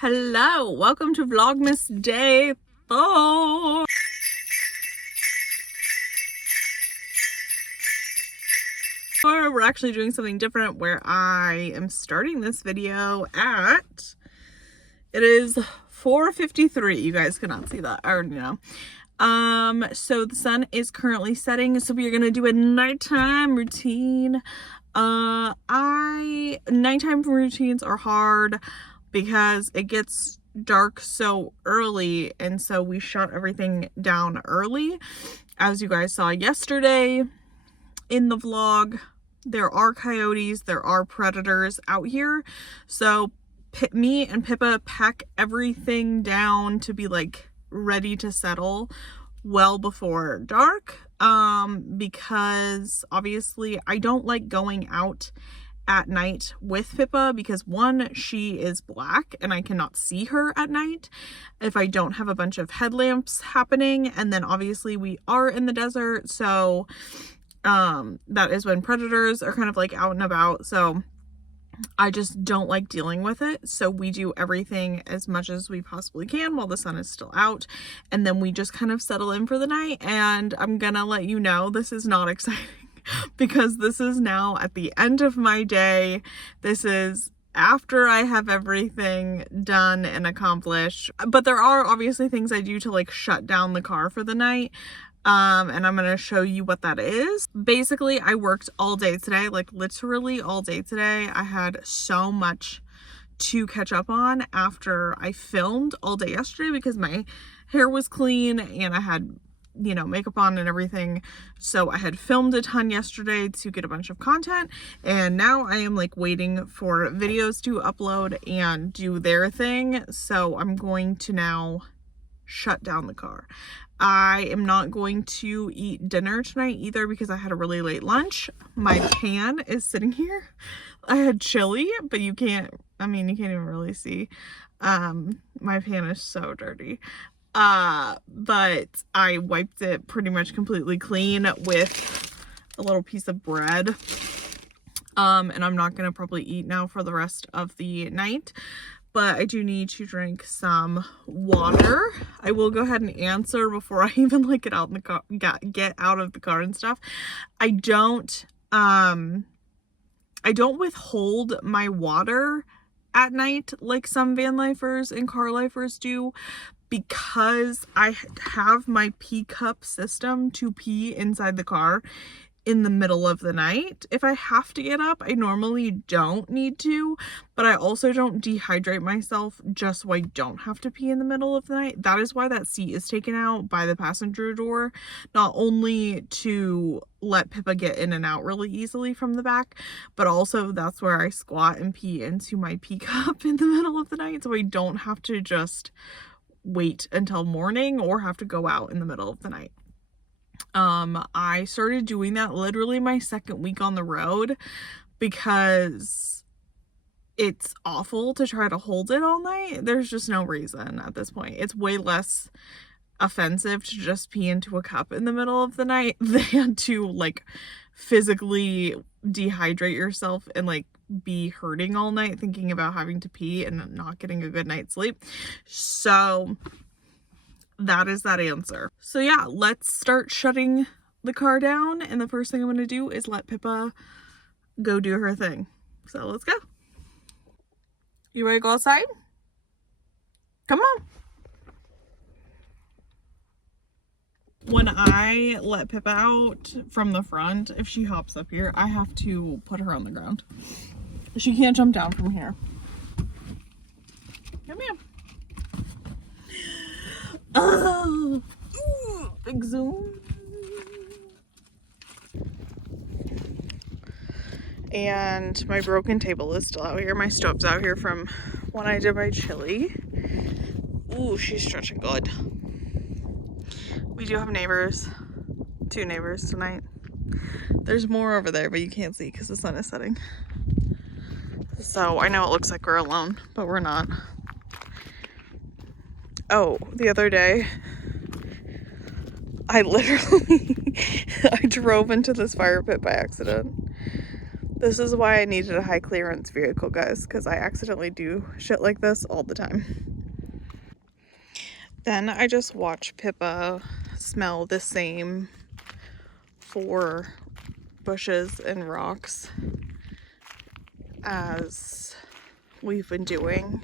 Hello, welcome to Vlogmas Day 4. We're actually doing something different where I am starting this video at, it is 4:53. You guys cannot see that, I already know. So the sun is currently setting, so we are gonna do a nighttime routine. Nighttime routines are hard because it gets dark so early, and so we shut everything down early. As you guys saw yesterday in the vlog, there are coyotes, there are predators out here, so me and Pippa pack everything down to be like ready to settle well before dark, because obviously I don't like going out at night with Pippa because one, she is black and I cannot see her at night if I don't have a bunch of headlamps happening, and then obviously we are in the desert, so that is when predators are kind of like out and about, so I just don't like dealing with it. So we do everything as much as we possibly can while the sun is still out, and then we just kind of settle in for the night. And I'm gonna let you know, this is not exciting because this is now at the end of my day. This is after I have everything done and accomplished, but there are obviously things I do to like shut down the car for the night. And I'm gonna show you what that is. Basically, I worked all day today, like literally all day today. I had so much to catch up on after I filmed all day yesterday because my hair was clean and I had, you know, makeup on and everything. So I had filmed a ton yesterday to get a bunch of content, and now I am like waiting for videos to upload and do their thing. So I'm going to now shut down the car. I am not going to eat dinner tonight either because I had a really late lunch. My pan is sitting here. I had chili, but you can't even really see. My pan is so dirty. But I wiped it pretty much completely clean with a little piece of bread. And I'm not gonna probably eat now for the rest of the night, but I do need to drink some water. I will go ahead and answer before I even like get out in the car, get out of the car and stuff. I don't withhold my water at night like some van lifers and car lifers do, because I have my pee cup system to pee inside the car in the middle of the night. If I have to get up, I normally don't need to, but I also don't dehydrate myself just so I don't have to pee in the middle of the night. That is why that seat is taken out by the passenger door, not only to let Pippa get in and out really easily from the back, but also that's where I squat and pee into my pee cup in the middle of the night, so I don't have to just wait until morning or have to go out in the middle of the night. I started doing that literally my second week on the road because it's awful to try to hold it all night. There's just no reason at this point. It's way less offensive to just pee into a cup in the middle of the night than to like physically dehydrate yourself and like be hurting all night thinking about having to pee and not getting a good night's sleep. So that is that answer. So yeah, let's start shutting the car down, and the first thing I'm going to do is let Pippa go do her thing. So let's go. You ready to go outside? Come on. When I let Pippa out from the front, if she hops up here, I have to put her on the ground. She can't jump down from here. Come here. Oh, big zoom. And my broken table is still out here. My stove's out here from when I did my chili. Ooh, she's stretching good. We do have neighbors. 2 neighbors tonight. There's more over there, but you can't see because the sun is setting. So I know it looks like we're alone, but we're not. Oh, the other day, I literally, I drove into this fire pit by accident. This is why I needed a high clearance vehicle, guys, because I accidentally do shit like this all the time. Then I just watch Pippa smell the same 4 bushes and rocks as we've been doing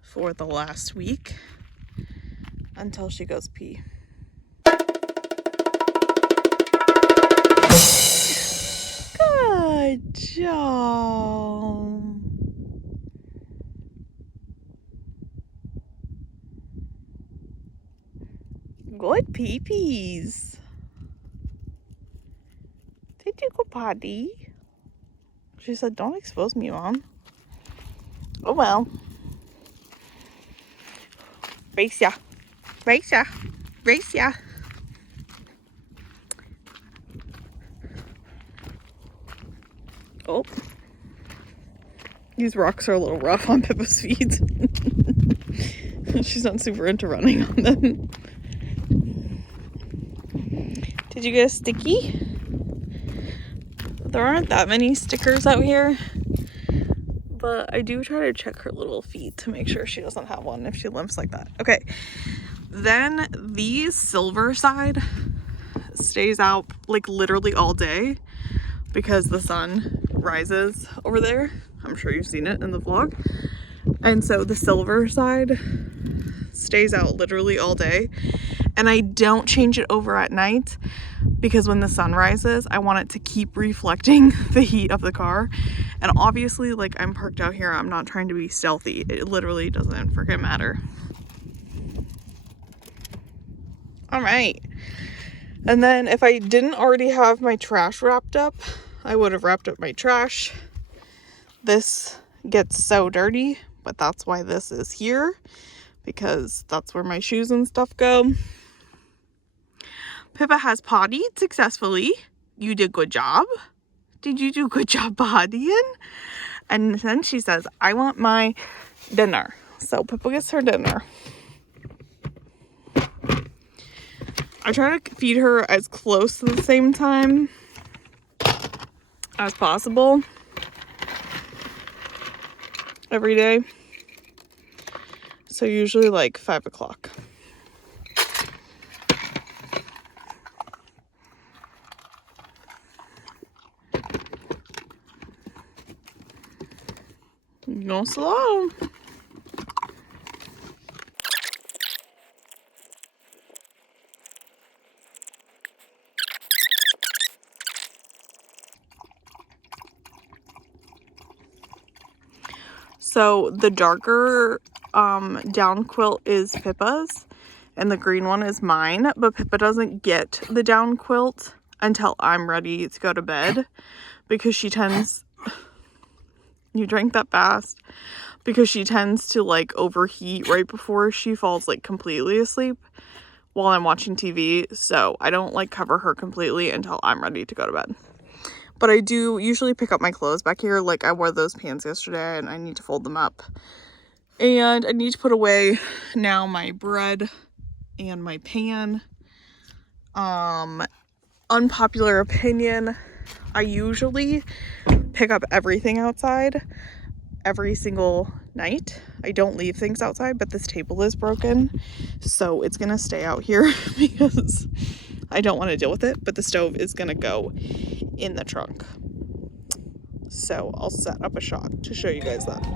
for the last week until she goes pee. Good job. Good pee-pees. Did you go potty? She said, don't expose me, Mom. Oh well. Race ya. Race ya. Race ya. Oh. These rocks are a little rough on Pippa's feet. She's not super into running on them. Did you get a sticky? There aren't that many stickers out here, but I do try to check her little feet to make sure she doesn't have one if she limps like that. Okay, then the silver side stays out like literally all day because the sun rises over there. I'm sure you've seen it in the vlog. And so the silver side stays out literally all day, and I don't change it over at night because when the sun rises, I want it to keep reflecting the heat of the car. And obviously, like, I'm parked out here, I'm not trying to be stealthy. It literally doesn't freaking matter. All right. And then if I didn't already have my trash wrapped up, I would have wrapped up my trash. This gets so dirty, but that's why this is here, because that's where my shoes and stuff go. Pippa has pottied successfully. You did a good job. Did you do a good job pottying? And then she says, I want my dinner. So Pippa gets her dinner. I try to feed her as close to the same time as possible every day. So usually like 5 o'clock. Go slow. So the darker down quilt is Pippa's and the green one is mine, but Pippa doesn't get the down quilt until I'm ready to go to bed because she tends, you drank that fast, because she tends to like overheat right before she falls like completely asleep while I'm watching TV. So I don't like cover her completely until I'm ready to go to bed. But I do usually pick up my clothes back here. Like I wore those pants yesterday and I need to fold them up. And I need to put away now my bread and my pan. Unpopular opinion, I usually pick up everything outside every single night. I don't leave things outside, but this table is broken, so it's gonna stay out here because I don't want to deal with it, but the stove is gonna go in the trunk. So I'll set up a shot to show you guys that.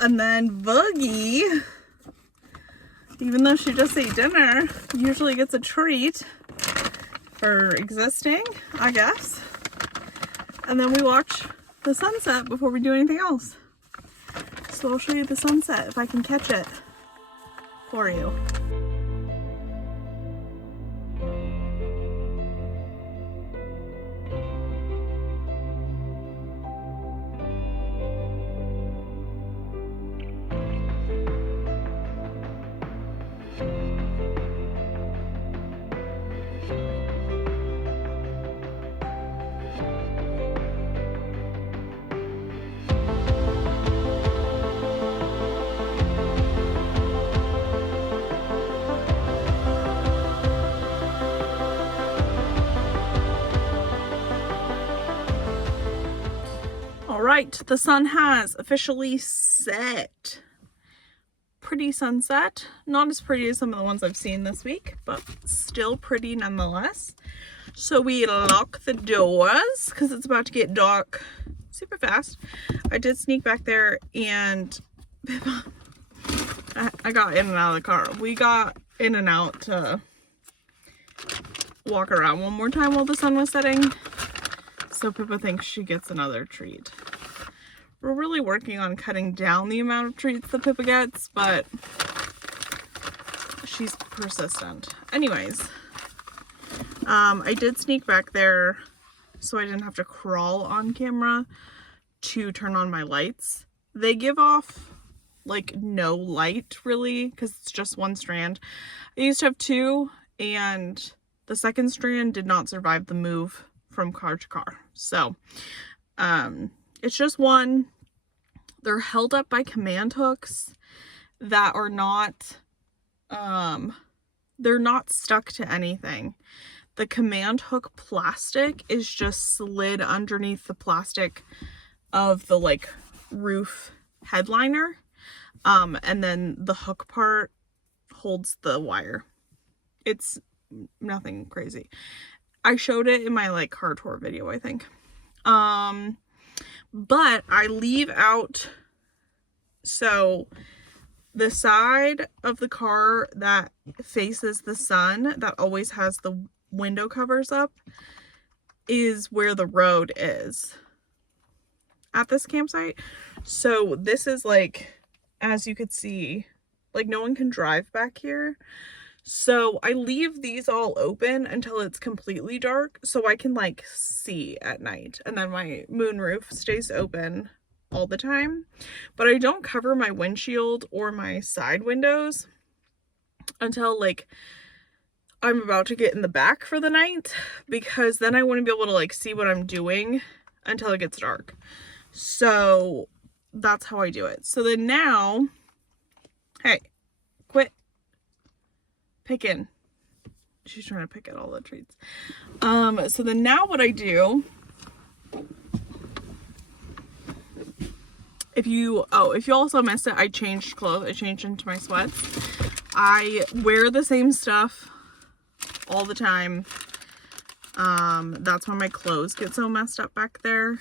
And then Boogie, even though she just ate dinner, usually gets a treat for existing, I guess. And then we watch the sunset before we do anything else. So I'll show you the sunset if I can catch it for you. All right, the sun has officially set. Pretty sunset. Not as pretty as some of the ones I've seen this week, but still pretty nonetheless. So we lock the doors because it's about to get dark super fast. I did sneak back there and I got in and out of the car. We got in and out to walk around one more time while the sun was setting. So Pippa thinks she gets another treat. We're really working on cutting down the amount of treats that Pippa gets, but she's persistent. Anyways, I did sneak back there so I didn't have to crawl on camera to turn on my lights. They give off like no light really because it's just one strand. I used to have two and the second strand did not survive the move from car to car. So, it's just one. They're held up by command hooks that are not, they're not stuck to anything. The command hook plastic is just slid underneath the plastic of the like roof headliner. And then the hook part holds the wire. It's nothing crazy. I showed it in my like car tour video, I think. But I leave out, so the side of the car that faces the sun, that always has the window covers up, is where the road is at this campsite. So this is like, as you could see, like no one can drive back here. So I leave these all open until it's completely dark so I can like see at night. And then my moonroof stays open all the time. But I don't cover my windshield or my side windows until like I'm about to get in the back for the night, because then I wouldn't be able to like see what I'm doing until it gets dark. So that's how I do it. So then now, hey, quit picking. She's trying to pick at all the treats. So then now what I do, if you also missed it, I changed clothes. I changed into my sweats. I wear the same stuff all the time. That's why my clothes get so messed up back there.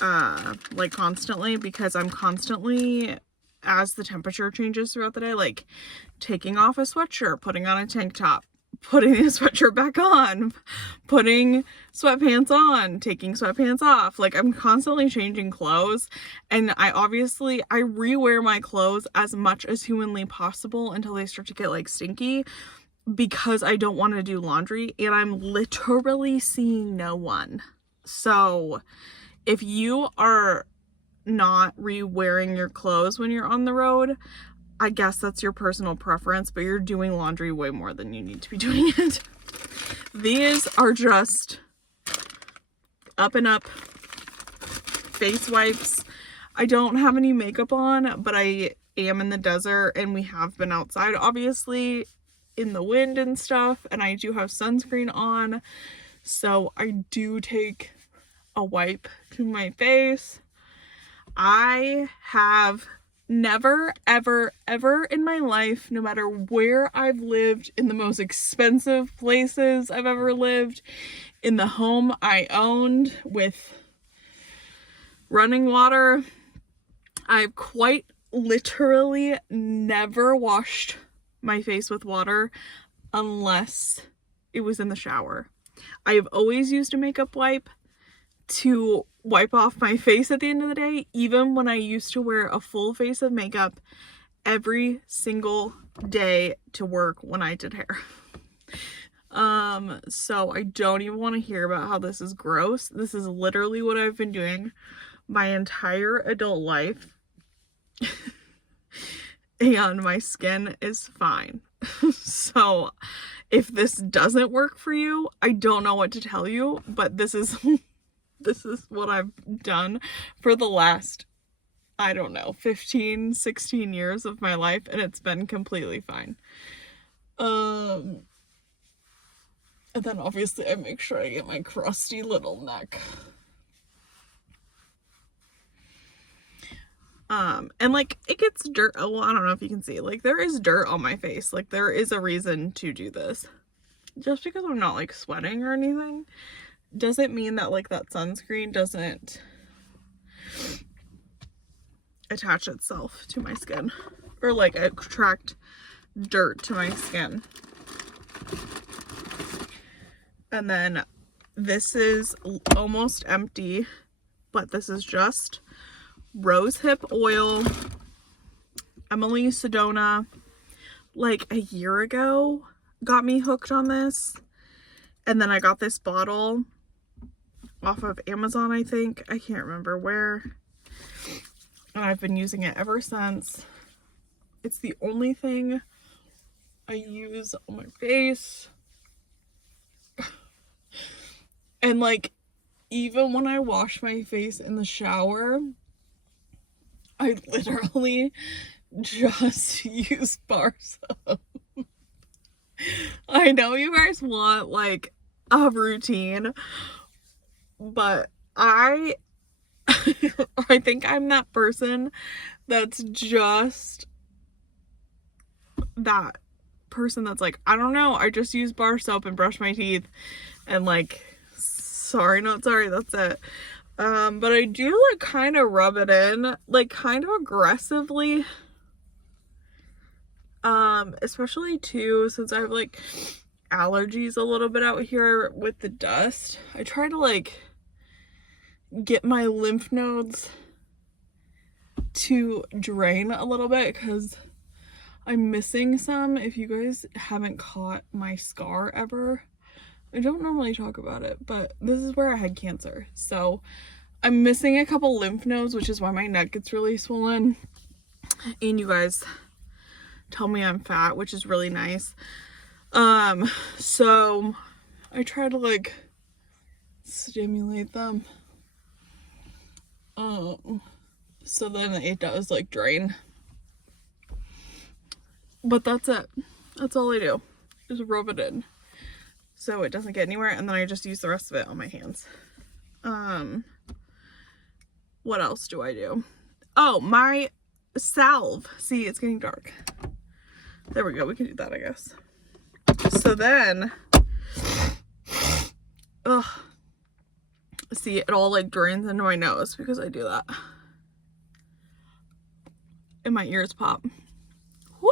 Like constantly, because I'm constantly, as the temperature changes throughout the day, like taking off a sweatshirt, putting on a tank top, putting a sweatshirt back on, putting sweatpants on, taking sweatpants off. Like I'm constantly changing clothes, and I rewear my clothes as much as humanly possible until they start to get like stinky, because I don't want to do laundry and I'm literally seeing no one. So if you are not re-wearing your clothes when you're on the road, I guess that's your personal preference, but you're doing laundry way more than you need to be doing it. These are just up and up face wipes. I don't have any makeup on, but I am in the desert and we have been outside obviously in the wind and stuff, and I do have sunscreen on, so I do take a wipe to my face. I have never, ever, ever in my life, no matter where I've lived, in the most expensive places I've ever lived, in the home I owned with running water, I've quite literally never washed my face with water unless it was in the shower. I have always used a makeup wipe to wipe off my face at the end of the day, even when I used to wear a full face of makeup every single day to work when I did hair. So I don't even want to hear about how this is gross. This is literally what I've been doing my entire adult life. And my skin is fine. So if this doesn't work for you, I don't know what to tell you, but this is what I've done for the last, I don't know, 15, 16 years of my life, and it's been completely fine. And then obviously I make sure I get my crusty little neck And like it gets dirt. Oh, well, I don't know if you can see, like there is dirt on my face. Like there is a reason to do this. Just because I'm not like sweating or anything doesn't mean that like that sunscreen doesn't attach itself to my skin or like attract dirt to my skin. And then this is almost empty, but this is just rosehip oil. Emily Sedona, like a year ago, got me hooked on this. And then I got this bottle off of Amazon, I think. I can't remember where. And I've been using it ever since. It's the only thing I use on my face. And like, even when I wash my face in the shower, I literally just use bar soap. I know you guys want like a routine, but I think I'm that person that's just that person that's like, I don't know, I just use bar soap and brush my teeth and like, sorry, not sorry, that's it. But I do like kind of rub it in, like kind of aggressively. Especially too, since I have like allergies a little bit out here with the dust. I try to like get my lymph nodes to drain a little bit because I'm missing some. If you guys haven't caught my scar ever, I don't normally talk about it, but this is where I had cancer. So I'm missing a couple lymph nodes, which is why my neck gets really swollen. And you guys tell me I'm fat, which is really nice. So I try to like stimulate them. So then it does like drain. But that's it. That's all I do. Just rub it in so it doesn't get anywhere, and then I just use the rest of it on my hands. What else do I do? Oh, my salve. See, it's getting dark. There we go. We can do that, I guess. So then, see, it all like drains into my nose because I do that. And my ears pop. Woo!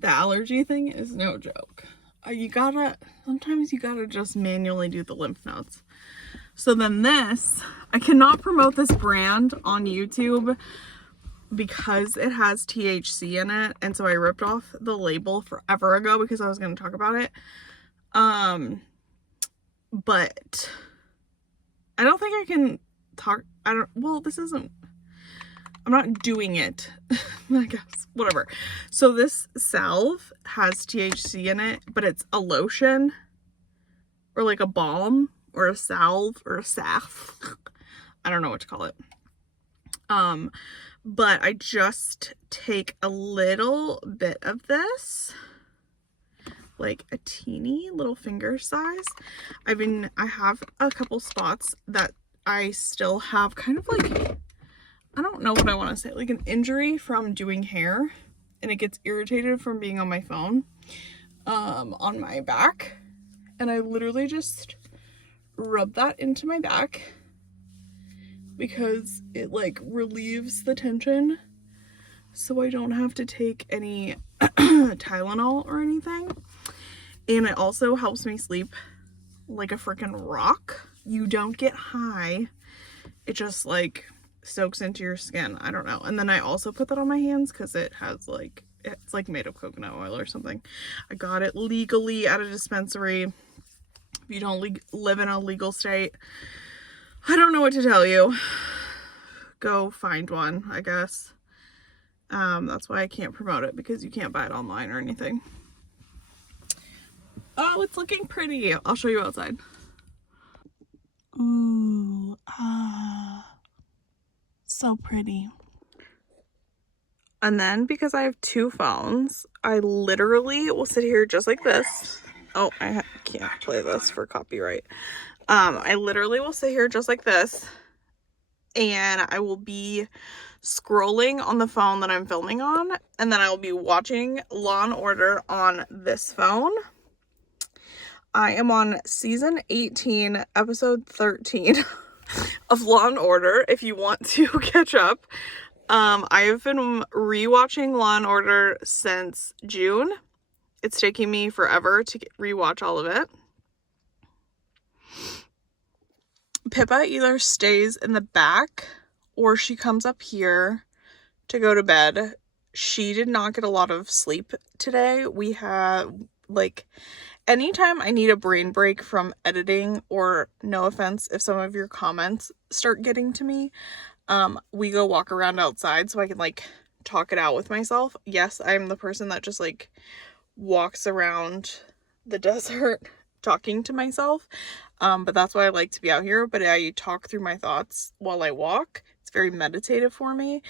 The allergy thing is no joke. Sometimes you gotta just manually do the lymph nodes. So then this, I cannot promote this brand on YouTube because it has THC in it. And so I ripped off the label forever ago because I was going to talk about it. But I don't think I can talk. I'm not doing it. I guess, whatever. So this salve has THC in it, but it's a lotion or like a balm or a salve or a salve. I don't know what to call it. But I just take a little bit of this, like a teeny little finger size. I have a couple spots that I still have kind of like, I don't know what I want to say, like an injury from doing hair, and it gets irritated from being on my phone, on my back. And I literally just rub that into my back because it like relieves the tension, so I don't have to take any Tylenol or anything. And it also helps me sleep like a freaking rock. You don't get high, it just like soaks into your skin. I don't know. And then I also put that on my hands because it has like, it's like made of coconut oil or something. I got it legally at a dispensary. If you don't live in a legal state, I don't know what to tell you. Go find one, I guess. That's why I can't promote it, because you can't buy it online or anything. Oh, it's looking pretty. I'll show you outside. Ooh, so pretty. And then because I have two phones, I literally will sit here just like this. Oh, I can't play this for copyright. I literally will sit here just like this, and I will be scrolling on the phone that I'm filming on, and then I will be watching Law and Order on this phone. I am on season 18, episode 13 of Law and Order, if you want to catch up. I have been rewatching Law and Order since June. It's taking me forever to rewatch all of it. Pippa either stays in the back or she comes up here to go to bed. She did not get a lot of sleep today. We have, like, anytime I need a brain break from editing, or no offense if some of your comments start getting to me, we go walk around outside so I can, like, talk it out with myself. Yes, I'm the person that just, like, walks around the desert talking to myself, but that's why I like to be out here. But I talk through my thoughts while I walk. It's very meditative for me.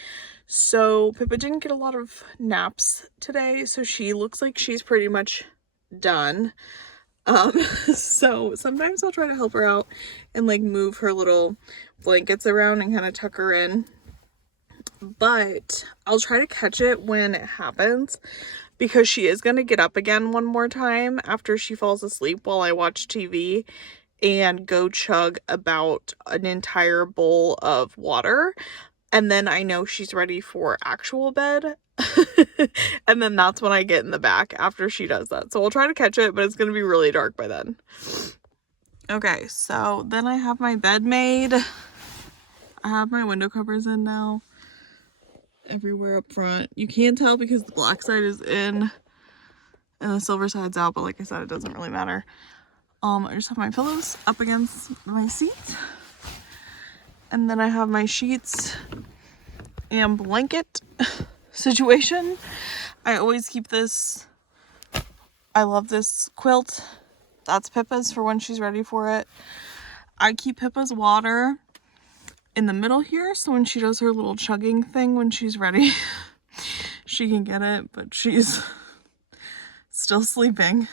So Pippa didn't get a lot of naps today, so she looks like she's pretty much done. So sometimes I'll try to help her out and, like, move her little blankets around and kind of tuck her in, but I'll try to catch it when it happens, because she is going to get up again one more time after she falls asleep while I watch TV and go chug about an entire bowl of water. And then I know she's ready for actual bed. And then that's when I get in the back after she does that. So I'll try to catch it, but it's going to be really dark by then. Okay, so then I have my bed made. I have my window covers in now. Everywhere up front. You can't tell because the black side is in and the silver side's out, but like I said, it doesn't really matter. I just have my pillows up against my seats, and then I have my sheets and blanket situation. I always keep this. I love this quilt. That's Pippa's for when she's ready for it. I keep Pippa's water in the middle here, so when she does her little chugging thing when she's ready, she can get it, but she's still sleeping.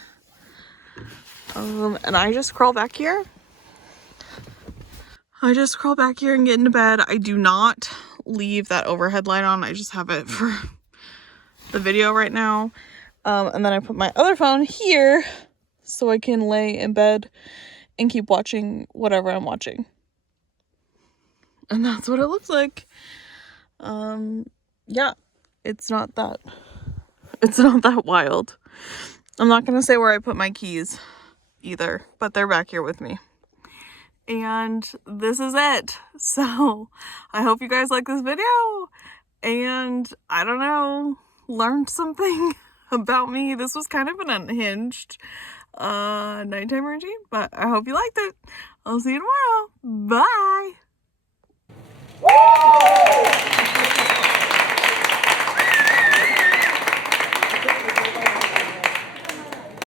And I just crawl back here. I just crawl back here and get into bed. I do not leave that overhead light on. I just have it for the video right now. And then I put my other phone here so I can lay in bed and keep watching whatever I'm watching. And that's what it looks like. Yeah, it's not that wild. I'm not gonna say where I put my keys either, but they're back here with me. And this is it. So I hope you guys like this video, and I don't know, learned something about me. This was kind of an unhinged nighttime routine, but I hope you liked it. I'll see you tomorrow. Bye.